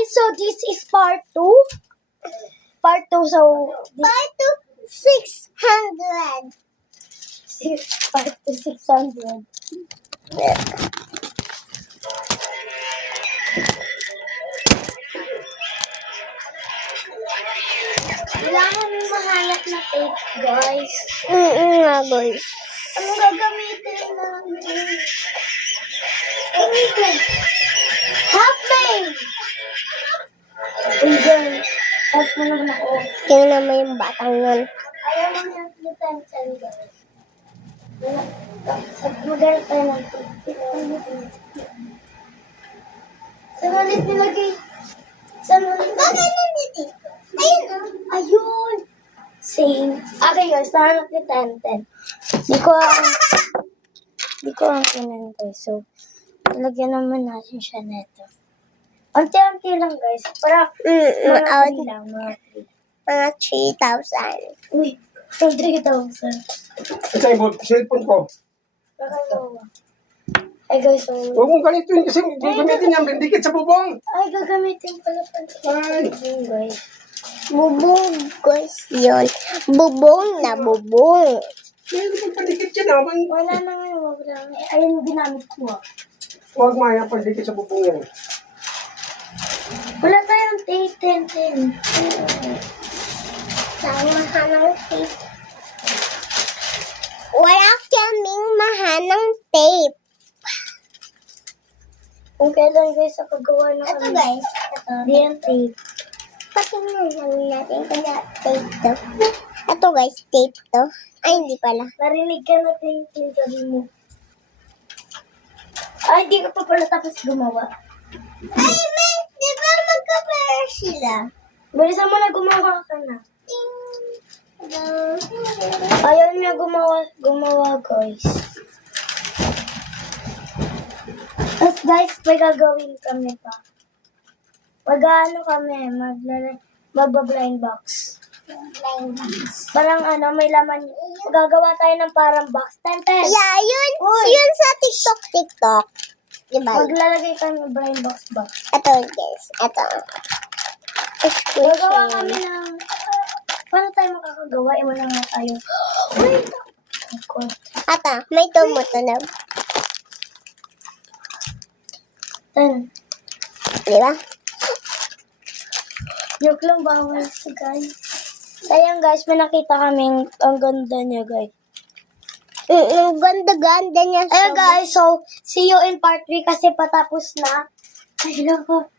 guys, so this is part 2. Part 2, so... Part 2, 600. Part 2, 600. Kailangan mo mahanap na tape, guys. Nga, guys. Ano gagamitin namin? Help me! Uy, girl. Help mo naman ako. Tingnan naman yung batang yun. Ayaw mo help ni Tansan, guys. Mag-help tayo ng tape. Saan ulit nilagay? Saan ulit? Bakit nandito? Ayun, oh. Ayun! Same. Okay, guys. Nahanap ni Tantan. Di ko ang kinantay. So, talagyan naman natin siya neto. Unti-unti lang, guys. Para mga 3 lang. Mga 3,000. Uy, 3,000. Ito yung cellphone ko. Nakalawa. Ay, guys. So, Huwag mong ganito kasi gagamitin niya. Bindikit sa bubong. ay, gagamitin pala Ay. guys. Bubong, guys, yun. Bubong na bubong. Mayroon pang pandikit yan. Habang Wala na nga. Wag lang. Ayun, ginamit ko. huwag maya pandikit sa bubong yan. Wala tayong tape, 10. Saan mahanang tape? Wala kaming mahanang tape. Kung kailan, guys, ako gawa ng Ito, guys. Ito. Di yung tape. Patingnan natin kung tape to. Ito, guys, tape to. Ay, hindi pala. Narinig ka na yung sabi mo. Ay, hindi ka pa pala tapos gumawa. Ay, may, di ba magka-pair sila? Bilisan mo na gumawa ka na. Hello. Ayaw niya gumawa, guys. Tapos, guys, may gagawin kami pa. Mag-ano kami, magba-blind box. Parang may laman. Gagawa tayo ng parang box. 10. Yeah, yun. Uy. Yun sa TikTok. Diba? Maglalagay kami ng blind box. Ito, guys. Ito. Gagawa kami ng... paano tayo makakagawa? Wala nga tayo. Wait! Oh, God. Ata, may tumutunog. 10. Diba? Joke lang, bawal siya, guys. Ayan, guys, may nakita kaming ang ganda niya, guys. Ang ganda-ganda niya. Ayan, guys, so, see you in part 3 kasi patapos na. Ay, loko.